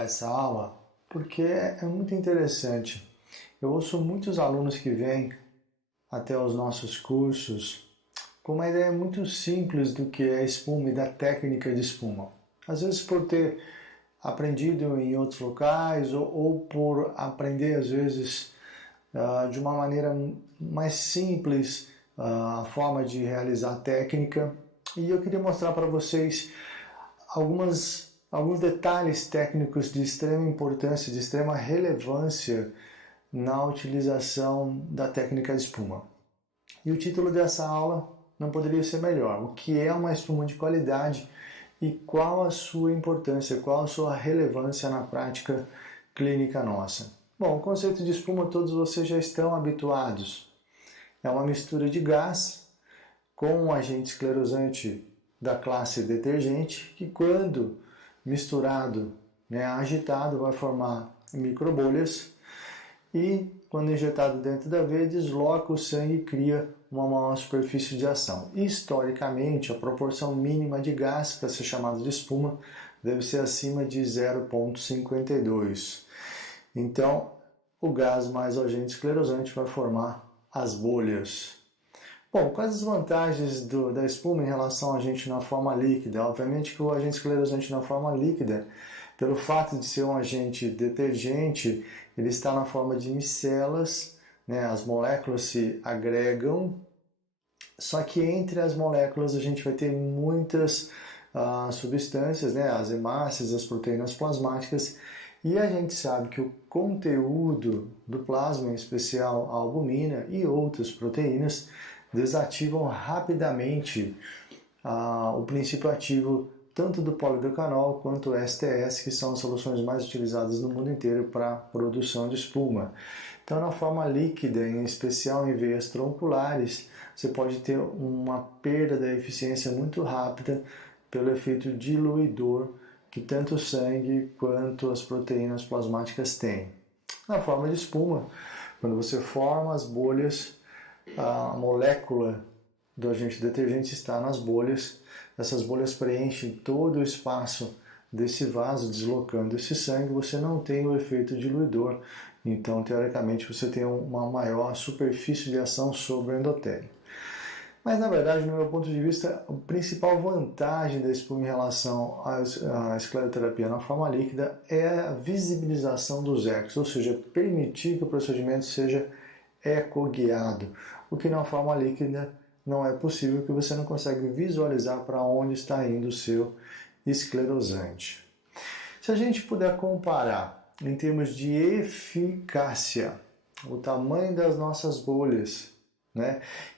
gravar essa aula porque é muito interessante. Eu ouço muitos alunos que vêm até os nossos cursos com uma ideia muito simples do que é espuma e da técnica de espuma. Às vezes por ter aprendido em outros locais ou por aprender às vezes de uma maneira mais simples a forma de realizar a técnica. E eu queria mostrar para vocês alguns detalhes técnicos de extrema importância, de extrema relevância na utilização da técnica de espuma. E o título dessa aula não poderia ser melhor: o que é uma espuma de qualidade e qual a sua importância, qual a sua relevância na prática clínica nossa. Bom, o conceito de espuma todos vocês já estão habituados. É uma mistura de gás com um agente esclerosante da classe detergente, que quando misturado, agitado, vai formar microbolhas e quando injetado dentro da veia desloca o sangue e cria uma maior superfície de ação. Historicamente, a proporção mínima de gás para ser chamado de espuma deve ser acima de 0,52. Então, o gás mais o agente esclerosante vai formar as bolhas. Bom, quais as vantagens da espuma em relação ao agente na forma líquida? Obviamente que o agente esclerosante na forma líquida, pelo fato de ser um agente detergente, ele está na forma de micelas, as moléculas se agregam, só que entre as moléculas a gente vai ter muitas substâncias, as hemácias, as proteínas plasmáticas, e a gente sabe que o conteúdo do plasma, em especial a albumina e outras proteínas, desativam rapidamente o princípio ativo tanto do polidecanol quanto o STS, que são as soluções mais utilizadas no mundo inteiro para a produção de espuma. Então, na forma líquida, em especial em veias tronculares, você pode ter uma perda da eficiência muito rápida pelo efeito diluidor que tanto o sangue quanto as proteínas plasmáticas têm. Na forma de espuma, quando você forma as bolhas, a molécula do agente detergente está nas bolhas. Essas bolhas preenchem todo o espaço desse vaso, deslocando esse sangue. Você não tem o efeito diluidor, então teoricamente você tem uma maior superfície de ação sobre o endotélio. Mas na verdade, no meu ponto de vista, a principal vantagem da espuma em relação à escleroterapia na forma líquida é a visibilização dos ecos, ou seja, permitir que o procedimento seja ecoguiado, o que na forma líquida não é possível, que você não consegue visualizar para onde está indo o seu esclerosante. Se a gente puder comparar em termos de eficácia o tamanho das nossas bolhas,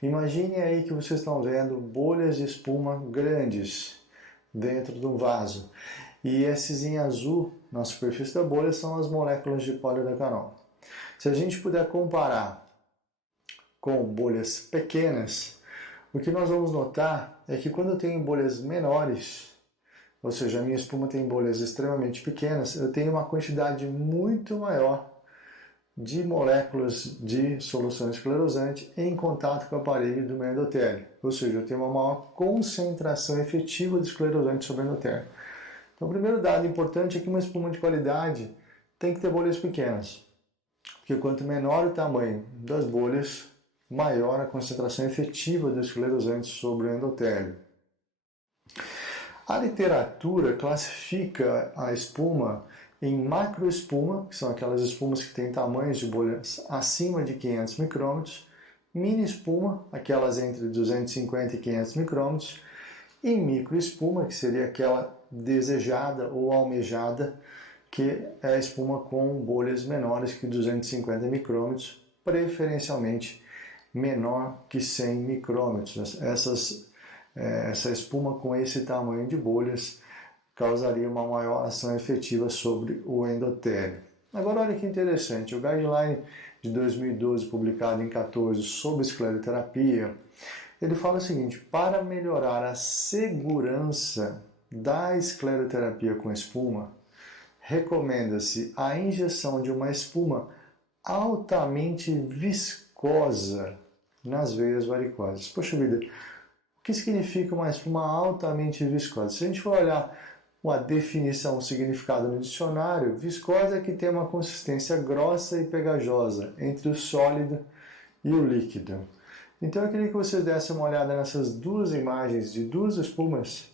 imagine aí que vocês estão vendo bolhas de espuma grandes dentro de um vaso, e esses em azul na superfície da bolha são as moléculas de polidecanol. Se a gente puder comparar com bolhas pequenas, o que nós vamos notar é que quando eu tenho bolhas menores, ou seja, a minha espuma tem bolhas extremamente pequenas, eu tenho uma quantidade muito maior de moléculas de solução esclerosante em contato com o aparelho do meu endotélio. Ou seja, eu tenho uma maior concentração efetiva de esclerosante sobre o endotélio. Então, o primeiro dado importante é que uma espuma de qualidade tem que ter bolhas pequenas. Porque quanto menor o tamanho das bolhas, maior a concentração efetiva do esclerosante sobre o endotélio. A literatura classifica a espuma em macroespuma, que são aquelas espumas que têm tamanhos de bolhas acima de 500 micrômetros, mini espuma, aquelas entre 250 e 500 micrômetros, e microespuma, que seria aquela desejada ou almejada, que é a espuma com bolhas menores que 250 micrômetros, preferencialmente menor que 100 micrômetros. Essa espuma com esse tamanho de bolhas causaria uma maior ação efetiva sobre o endotélio. Agora, olha que interessante, o guideline de 2012, publicado em 14, sobre escleroterapia, ele fala o seguinte: para melhorar a segurança da escleroterapia com espuma, recomenda-se a injeção de uma espuma altamente viscosa nas veias varicosas. Poxa vida, o que significa uma espuma altamente viscosa? Se a gente for olhar uma definição, um significado no dicionário, viscosa é que tem uma consistência grossa e pegajosa entre o sólido e o líquido. Então eu queria que vocês dessem uma olhada nessas duas imagens de duas espumas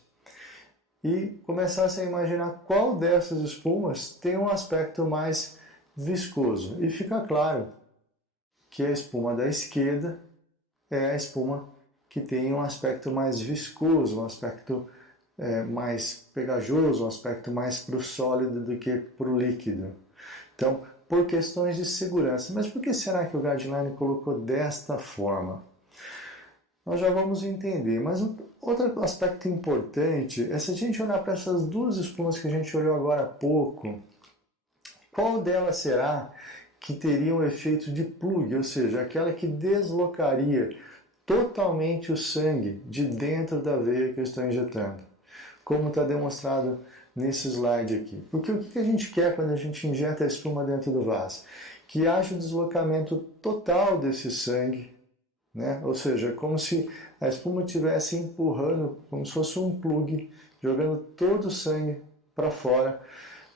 e começassem a imaginar qual dessas espumas tem um aspecto mais viscoso. E fica claro que a espuma da esquerda é a espuma que tem um aspecto mais viscoso, um aspecto mais pegajoso, um aspecto mais para o sólido do que para o líquido. Então, por questões de segurança. Mas por que será que o guideline colocou desta forma? Nós já vamos entender. Mas outro aspecto importante é se a gente olhar para essas duas espumas que a gente olhou agora há pouco, qual delas será que teria um efeito de plug, ou seja, aquela que deslocaria totalmente o sangue de dentro da veia que eu estou injetando, como está demonstrado nesse slide aqui. Porque o que a gente quer quando a gente injeta a espuma dentro do vaso? Que haja o deslocamento total desse sangue, né? Ou seja, como se a espuma estivesse empurrando, como se fosse um plug, jogando todo o sangue para fora,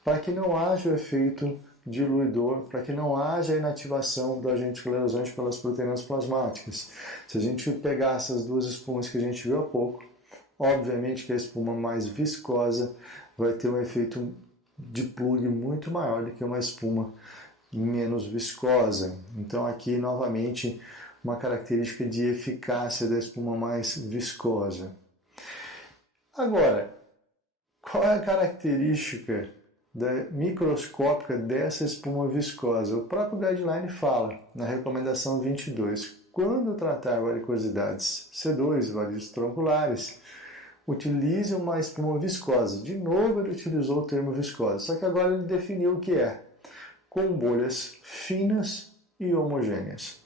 para que não haja o efeito diluidor, para que não haja a inativação do agente esclerosante pelas proteínas plasmáticas. Se a gente pegar essas duas espumas que a gente viu há pouco, obviamente que a espuma mais viscosa vai ter um efeito de plug muito maior do que uma espuma menos viscosa. Então aqui novamente uma característica de eficácia da espuma mais viscosa. Agora, qual é a característica microscópica dessa espuma viscosa? O próprio guideline fala na recomendação 22, quando tratar varicosidades C2, varizes tronculares, utilize uma espuma viscosa. De novo ele utilizou o termo viscosa, só que agora ele definiu o que é, com bolhas finas e homogêneas.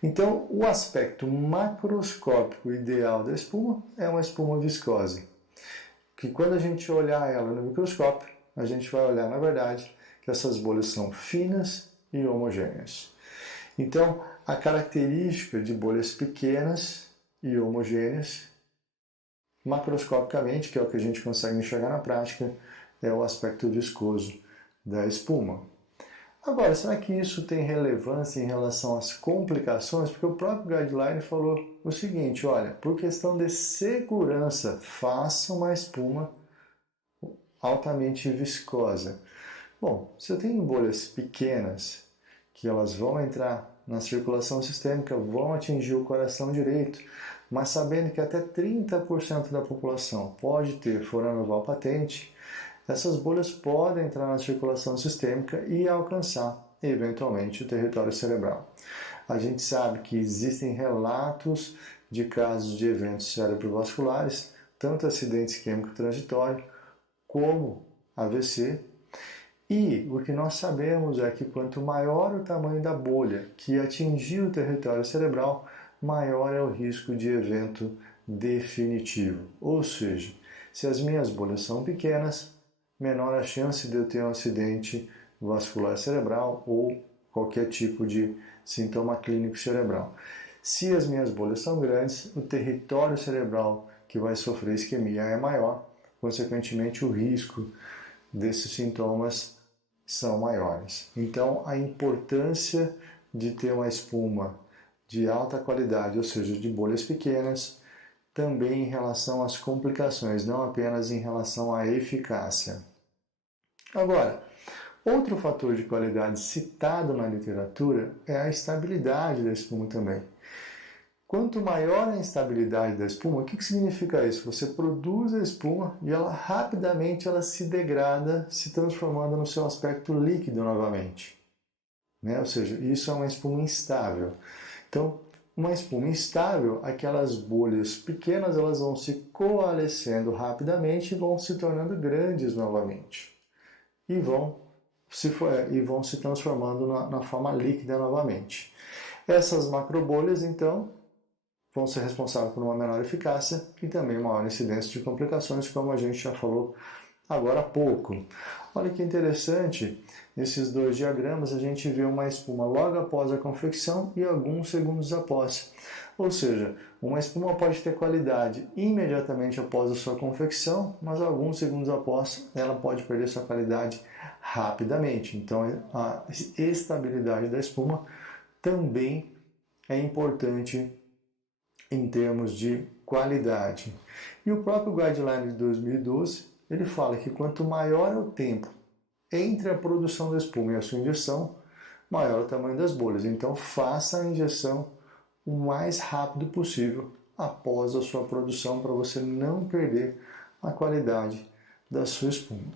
Então, o aspecto macroscópico ideal da espuma é uma espuma viscosa, que quando a gente olhar ela no microscópio, a gente vai olhar, na verdade, que essas bolhas são finas e homogêneas. Então, a característica de bolhas pequenas e homogêneas, macroscopicamente, que é o que a gente consegue enxergar na prática, é o aspecto viscoso da espuma. Agora, será que isso tem relevância em relação às complicações? Porque o próprio guideline falou o seguinte, olha, por questão de segurança, faça uma espuma altamente viscosa. Bom, se eu tenho bolhas pequenas, que elas vão entrar na circulação sistêmica, vão atingir o coração direito, mas sabendo que até 30% da população pode ter forano oval patente, essas bolhas podem entrar na circulação sistêmica e alcançar, eventualmente, o território cerebral. A gente sabe que existem relatos de casos de eventos cerebrovasculares, tanto acidente isquêmico transitório, como AVC, e o que nós sabemos é que quanto maior o tamanho da bolha que atingir o território cerebral, maior é o risco de evento definitivo. Ou seja, se as minhas bolhas são pequenas, menor a chance de eu ter um acidente vascular cerebral ou qualquer tipo de sintoma clínico cerebral. Se as minhas bolhas são grandes, o território cerebral que vai sofrer isquemia é maior, consequentemente o risco desses sintomas são maiores. Então, a importância de ter uma espuma de alta qualidade, ou seja, de bolhas pequenas, também em relação às complicações, não apenas em relação à eficácia. Agora, outro fator de qualidade citado na literatura é a estabilidade da espuma também. Quanto maior a instabilidade da espuma, o que significa isso? Você produz a espuma e ela rapidamente ela se degrada, se transformando no seu aspecto líquido novamente. Ou seja, isso é uma espuma instável. Então, uma espuma instável, aquelas bolhas pequenas elas vão se coalescendo rapidamente e vão se tornando grandes novamente. E vão se transformando na forma líquida novamente. Essas macrobolhas, então, vão ser responsáveis por uma menor eficácia e também maior incidência de complicações, como a gente já falou agora há pouco. Olha que interessante, nesses dois diagramas a gente vê uma espuma logo após a confecção e alguns segundos após. Ou seja, uma espuma pode ter qualidade imediatamente após a sua confecção, mas alguns segundos após ela pode perder sua qualidade rapidamente. Então a estabilidade da espuma também é importante em termos de qualidade. E o próprio Guideline de 2012, ele fala que quanto maior é o tempo entre a produção da espuma e a sua injeção, maior o tamanho das bolhas. Então faça a injeção o mais rápido possível após a sua produção para você não perder a qualidade da sua espuma.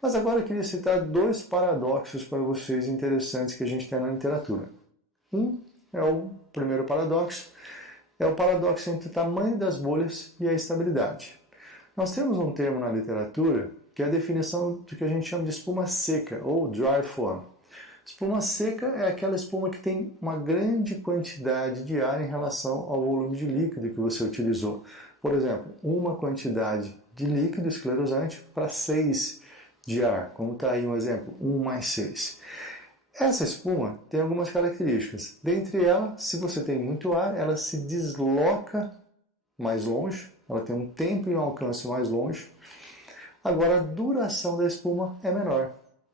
Mas agora eu queria citar dois paradoxos para vocês interessantes que a gente tem na literatura. Um é o primeiro paradoxo, é o paradoxo entre o tamanho das bolhas e a estabilidade. Nós temos um termo na literatura que é a definição do que a gente chama de espuma seca, ou dry form. Espuma seca é aquela espuma que tem uma grande quantidade de ar em relação ao volume de líquido que você utilizou. Por exemplo, uma quantidade de líquido esclerosante para 6 de ar, como está aí um exemplo, 1 mais 6. Essa espuma tem algumas características. Dentre elas, se você tem muito ar, ela se desloca mais longe, ela tem um tempo e um alcance mais longe. Agora, a duração da espuma é menor.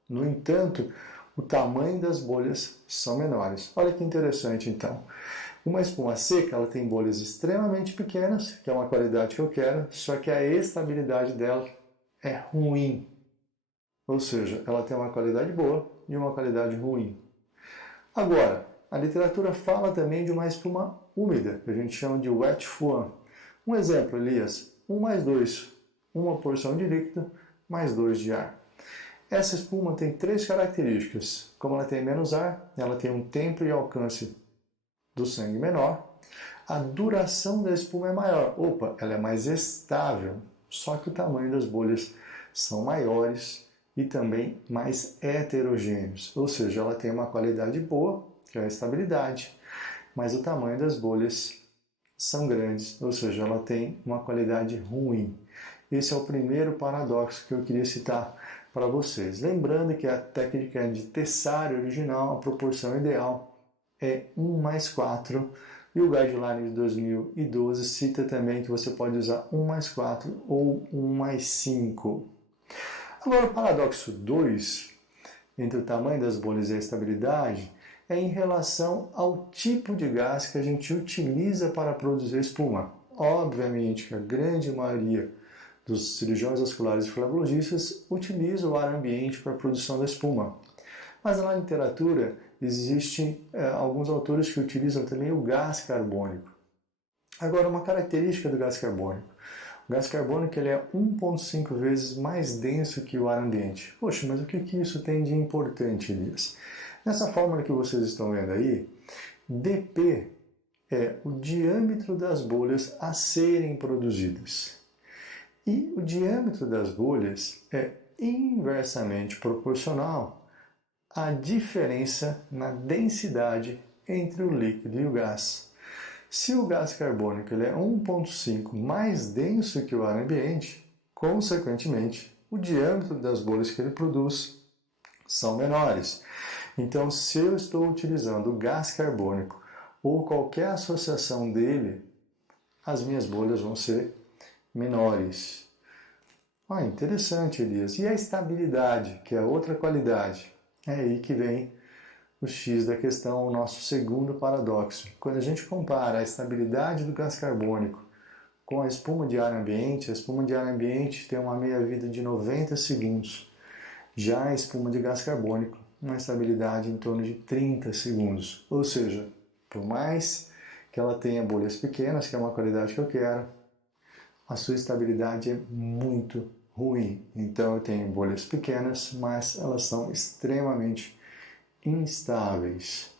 No entanto, o tamanho das bolhas são menores. Olha que interessante, então. Uma espuma seca, ela tem bolhas extremamente pequenas, que é uma qualidade que eu quero, só que a estabilidade dela é ruim. Ou seja, ela tem uma qualidade boa e uma qualidade ruim. Agora, a literatura fala também de uma espuma úmida, que a gente chama de wet form. Um exemplo, Elias, 1 mais 2, uma porção de líquido mais 2 de ar. Essa espuma tem 3 características. Como ela tem menos ar, ela tem um tempo e alcance do sangue menor. A duração da espuma é maior. Opa, ela é mais estável, só que o tamanho das bolhas são maiores e também mais heterogêneos. Ou seja, ela tem uma qualidade boa, que é a estabilidade, mas o tamanho das bolhas são grandes, ou seja, ela tem uma qualidade ruim. Esse é o primeiro paradoxo que eu queria citar para vocês. Lembrando que a técnica de Tessari original, a proporção ideal é 1 mais 4, e o Guideline de 2012 cita também que você pode usar 1 mais 4 ou 1 mais 5. Agora, o paradoxo 2, entre o tamanho das bolhas e a estabilidade, é em relação ao tipo de gás que a gente utiliza para produzir espuma. Obviamente que a grande maioria dos cirurgiões vasculares e flebologistas utiliza o ar ambiente para a produção da espuma. Mas na literatura existem alguns autores que utilizam também o gás carbônico. Agora, uma característica do gás carbônico. O gás carbônico ele é 1,5 vezes mais denso que o ar ambiente. Poxa, mas o que isso tem de importante, Elias? Nessa fórmula que vocês estão vendo aí, dP é o diâmetro das bolhas a serem produzidas. E o diâmetro das bolhas é inversamente proporcional à diferença na densidade entre o líquido e o gás. Se o gás carbônico ele é 1,5 mais denso que o ar ambiente, consequentemente, o diâmetro das bolhas que ele produz são menores. Então, se eu estou utilizando o gás carbônico ou qualquer associação dele, as minhas bolhas vão ser menores. Interessante, Elias. E a estabilidade, que é outra qualidade? É aí que vem o X da questão, o nosso segundo paradoxo. Quando a gente compara a estabilidade do gás carbônico com a espuma de ar ambiente, a espuma de ar ambiente tem uma meia-vida de 90 segundos. Já a espuma de gás carbônico, uma estabilidade em torno de 30 segundos. Ou seja, por mais que ela tenha bolhas pequenas, que é uma qualidade que eu quero, a sua estabilidade é muito ruim. Então eu tenho bolhas pequenas, mas elas são extremamente instáveis.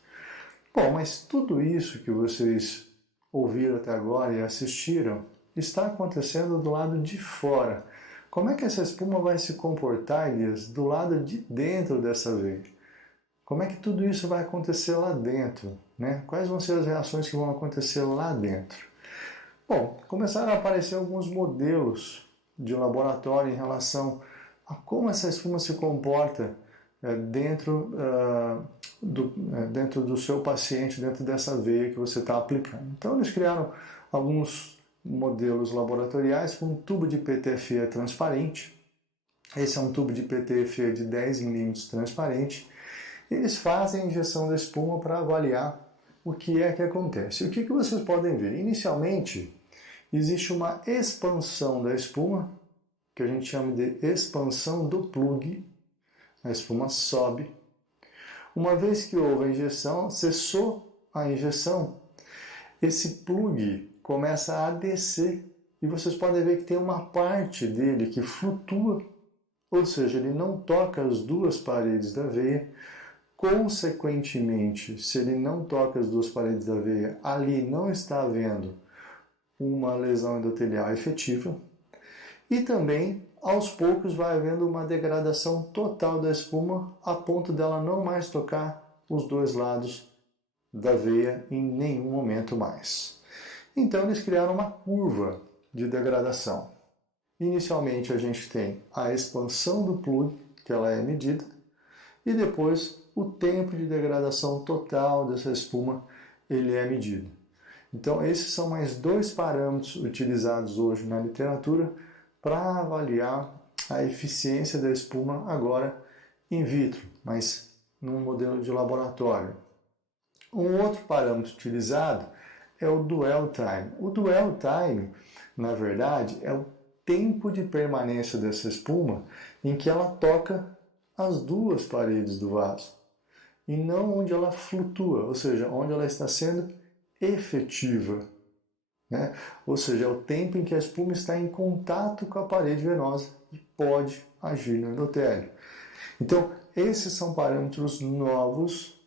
Bom, mas tudo isso que vocês ouviram até agora e assistiram está acontecendo do lado de fora. Como é que essa espuma vai se comportar, Elias, do lado de dentro dessa veia? Como é que tudo isso vai acontecer lá dentro, né? Quais vão ser as reações que vão acontecer lá dentro? Bom, começaram a aparecer alguns modelos de laboratório em relação a como essa espuma se comporta dentro do seu paciente, dentro dessa veia que você está aplicando. Então eles criaram alguns modelos laboratoriais com um tubo de PTFE transparente. Esse é um tubo de PTFE de 10 milímetros transparente. Eles fazem a injeção da espuma para avaliar o que é que acontece. O que vocês podem ver? Inicialmente, existe uma expansão da espuma, que a gente chama de expansão do plug. A espuma sobe. Uma vez que houve a injeção, cessou a injeção, esse plug começa a descer e vocês podem ver que tem uma parte dele que flutua, ou seja, ele não toca as duas paredes da veia. Consequentemente, se ele não toca as duas paredes da veia, ali não está havendo uma lesão endotelial efetiva. E também, aos poucos, vai havendo uma degradação total da espuma a ponto dela não mais tocar os dois lados da veia em nenhum momento mais. Então, eles criaram uma curva de degradação. Inicialmente, a gente tem a expansão do plug, que ela é medida, e depois o tempo de degradação total dessa espuma ele é medido. Então, esses são mais dois parâmetros utilizados hoje na literatura para avaliar a eficiência da espuma agora in vitro, mas num modelo de laboratório. Um outro parâmetro utilizado é o dwell time. O dwell time, na verdade, é o tempo de permanência dessa espuma em que ela toca as duas paredes do vaso e não onde ela flutua, ou seja, onde ela está sendo efetiva. Né? Ou seja, é o tempo em que a espuma está em contato com a parede venosa e pode agir no endotélio. Então, esses são parâmetros novos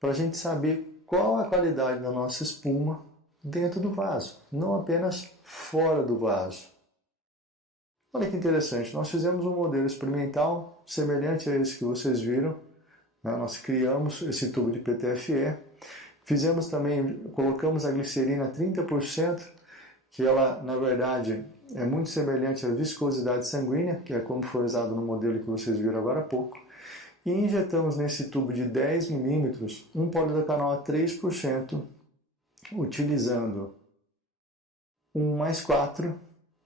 para a gente saber qual a qualidade da nossa espuma dentro do vaso, não apenas fora do vaso. Olha que interessante, nós fizemos um modelo experimental semelhante a esse que vocês viram. Né? Nós criamos esse tubo de PTFE. Fizemos também, colocamos a glicerina 30%, que ela, na verdade, é muito semelhante à viscosidade sanguínea, que é como foi usado no modelo que vocês viram agora há pouco. E injetamos nesse tubo de 10 milímetros um polidocanol a 3%, utilizando 1+4.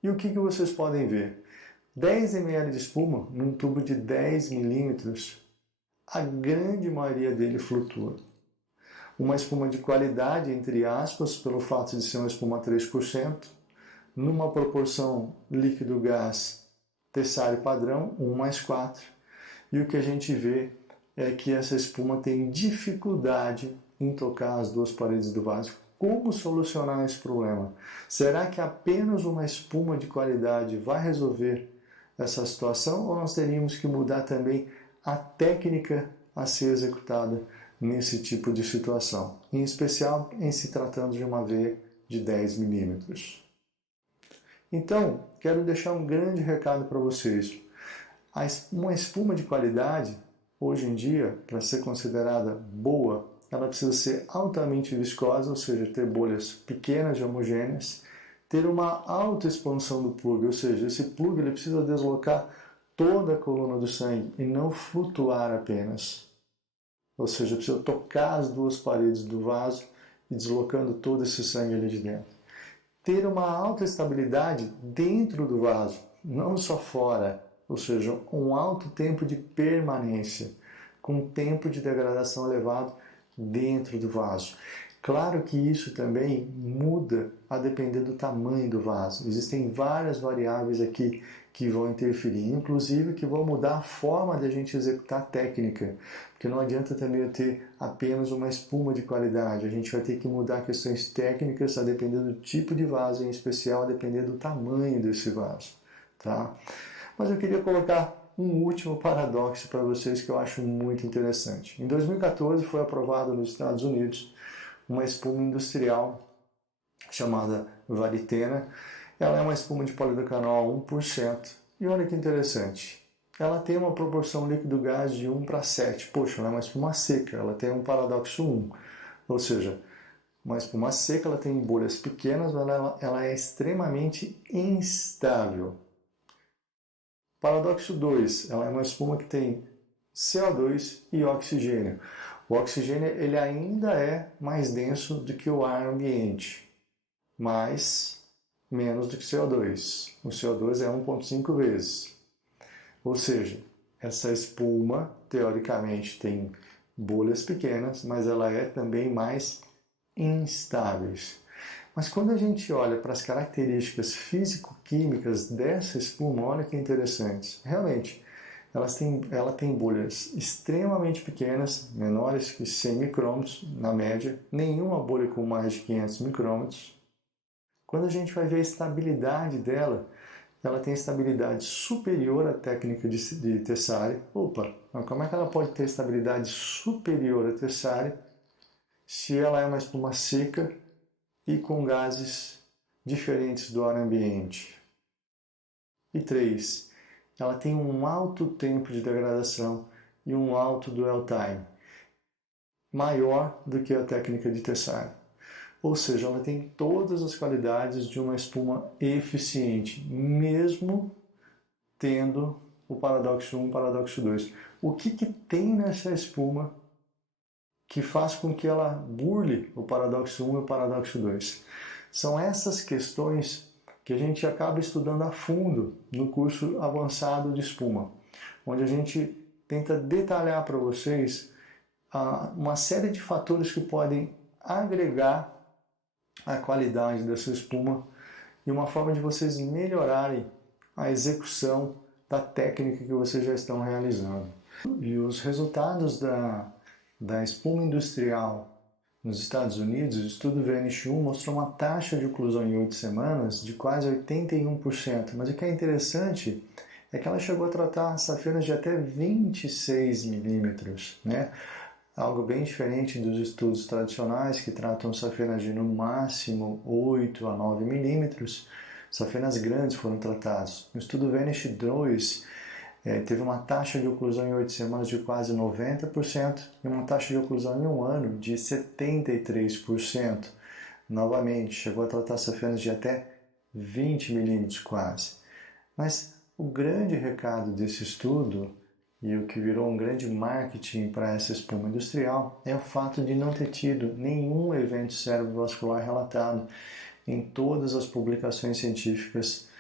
E o que vocês podem ver? 10 ml de espuma num tubo de 10 milímetros, a grande maioria dele flutua. Uma espuma de qualidade, entre aspas, pelo fato de ser uma espuma 3%, numa proporção líquido-gás terciário padrão, 1+4. E o que a gente vê é que essa espuma tem dificuldade em tocar as duas paredes do vaso. Como solucionar esse problema? Será que apenas uma espuma de qualidade vai resolver essa situação ou nós teríamos que mudar também a técnica a ser executada nesse tipo de situação, em especial em se tratando de uma veia de 10 milímetros? Então, quero deixar um grande recado para vocês. Uma espuma de qualidade, hoje em dia, para ser considerada boa, ela precisa ser altamente viscosa, ou seja, ter bolhas pequenas e homogêneas, ter uma alta expansão do plug, ou seja, esse plug ele precisa deslocar toda a coluna do sangue e não flutuar apenas. Ou seja, precisa tocar as duas paredes do vaso e deslocando todo esse sangue ali de dentro. Ter uma alta estabilidade dentro do vaso, não só fora, ou seja, um alto tempo de permanência, com um tempo de degradação elevado dentro do vaso. Claro que isso também muda a depender do tamanho do vaso. Existem várias variáveis aqui que vão interferir, inclusive que vão mudar a forma de a gente executar a técnica, porque não adianta também eu ter apenas uma espuma de qualidade, a gente vai ter que mudar questões técnicas a depender do tipo de vaso, em especial a depender do tamanho desse vaso. Tá? Mas eu queria colocar um último paradoxo para vocês que eu acho muito interessante. Em 2014 foi aprovado nos Estados Unidos uma espuma industrial chamada Varitena. Ela é uma espuma de polidocanol 1%. E olha que interessante, ela tem uma proporção líquido-gás de 1:7. Poxa, ela é uma espuma seca, ela tem um paradoxo 1. Ou seja, uma espuma seca, ela tem bolhas pequenas, mas ela é extremamente instável. Paradoxo 2, ela é uma espuma que tem CO2 e oxigênio. O oxigênio ele ainda é mais denso do que o ar ambiente, mas menos do que CO2. O CO2 é 1,5 vezes. Ou seja, essa espuma, teoricamente, tem bolhas pequenas, mas ela é também mais instável. Mas quando a gente olha para as características físico-químicas dessa espuma, olha que interessante. Realmente, ela tem bolhas extremamente pequenas, menores que 100 micrômetros na média, nenhuma bolha com mais de 500 micrômetros. Quando a gente vai ver a estabilidade dela, ela tem estabilidade superior à técnica de Tessari. Opa, como é que ela pode ter estabilidade superior à Tessari se ela é uma espuma seca e com gases diferentes do ar ambiente? E 3, ela tem um alto tempo de degradação e um alto dwell time, maior do que a técnica de Tessari. Ou seja, ela tem todas as qualidades de uma espuma eficiente, mesmo tendo o paradoxo 1 e o paradoxo 2. O que tem nessa espuma que faz com que ela burle o paradoxo 1 e o paradoxo 2? São essas questões que a gente acaba estudando a fundo no curso avançado de espuma, onde a gente tenta detalhar para vocês uma série de fatores que podem agregar a qualidade dessa espuma e uma forma de vocês melhorarem a execução da técnica que vocês já estão realizando. E os resultados da espuma industrial nos Estados Unidos, o estudo VNX1 mostrou uma taxa de oclusão em 8 semanas de quase 81%. Mas o que é interessante é que ela chegou a tratar safenas de até 26 milímetros, né? Algo bem diferente dos estudos tradicionais que tratam safenas de no máximo 8 a 9 milímetros. Safenas grandes foram tratadas. No estudo VNX2 teve uma taxa de oclusão em 8 semanas de quase 90% e uma taxa de oclusão em um ano de 73%. Novamente, chegou a tratar safenas de até 20 milímetros quase. Mas o grande recado desse estudo e o que virou um grande marketing para essa espuma industrial é o fato de não ter tido nenhum evento cerebrovascular relatado em todas as publicações científicas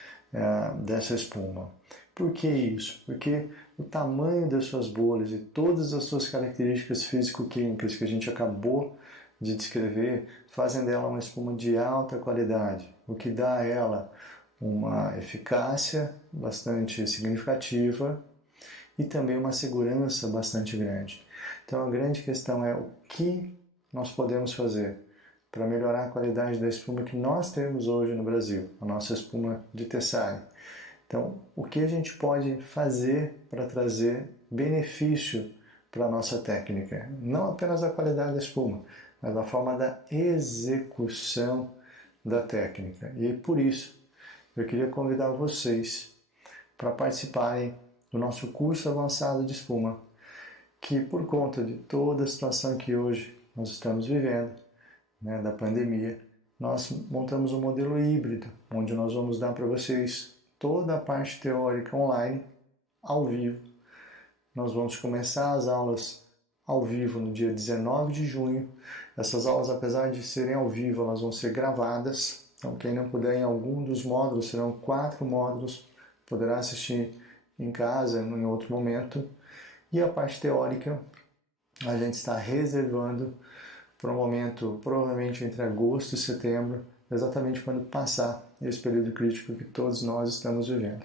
dessa espuma. Por que isso? Porque o tamanho das suas bolhas e todas as suas características físico-químicas que a gente acabou de descrever fazem dela uma espuma de alta qualidade, o que dá a ela uma eficácia bastante significativa e também uma segurança bastante grande. Então a grande questão é o que nós podemos fazer para melhorar a qualidade da espuma que nós temos hoje no Brasil, a nossa espuma de Tessari. Então, o que a gente pode fazer para trazer benefício para a nossa técnica? Não apenas da qualidade da espuma, mas da forma da execução da técnica. E por isso, eu queria convidar vocês para participarem do nosso curso avançado de espuma, que por conta de toda a situação que hoje nós estamos vivendo, né, da pandemia, nós montamos um modelo híbrido, onde nós vamos dar para vocês toda a parte teórica online, ao vivo. Nós vamos começar as aulas ao vivo no dia 19 de junho. Essas aulas, apesar de serem ao vivo, elas vão ser gravadas. Então, quem não puder em algum dos módulos, serão 4 módulos, poderá assistir em casa, em outro momento. E a parte teórica, a gente está reservando para um momento, provavelmente entre agosto e setembro, exatamente quando passar esse período crítico que todos nós estamos vivendo.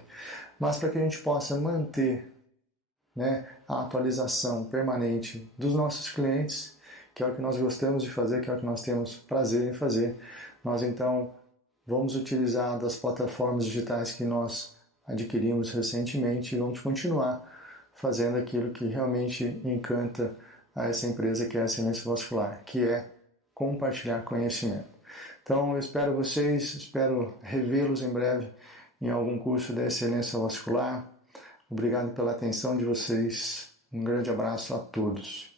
Mas para que a gente possa manter, né, a atualização permanente dos nossos clientes, que é o que nós gostamos de fazer, que é o que nós temos prazer em fazer, nós então vamos utilizar das plataformas digitais que nós adquirimos recentemente e vamos continuar fazendo aquilo que realmente encanta a essa empresa que é a Excelência Vascular, que é compartilhar conhecimento. Então eu espero vocês, espero revê-los em breve em algum curso da Excelência Vascular. Obrigado pela atenção de vocês. Um grande abraço a todos.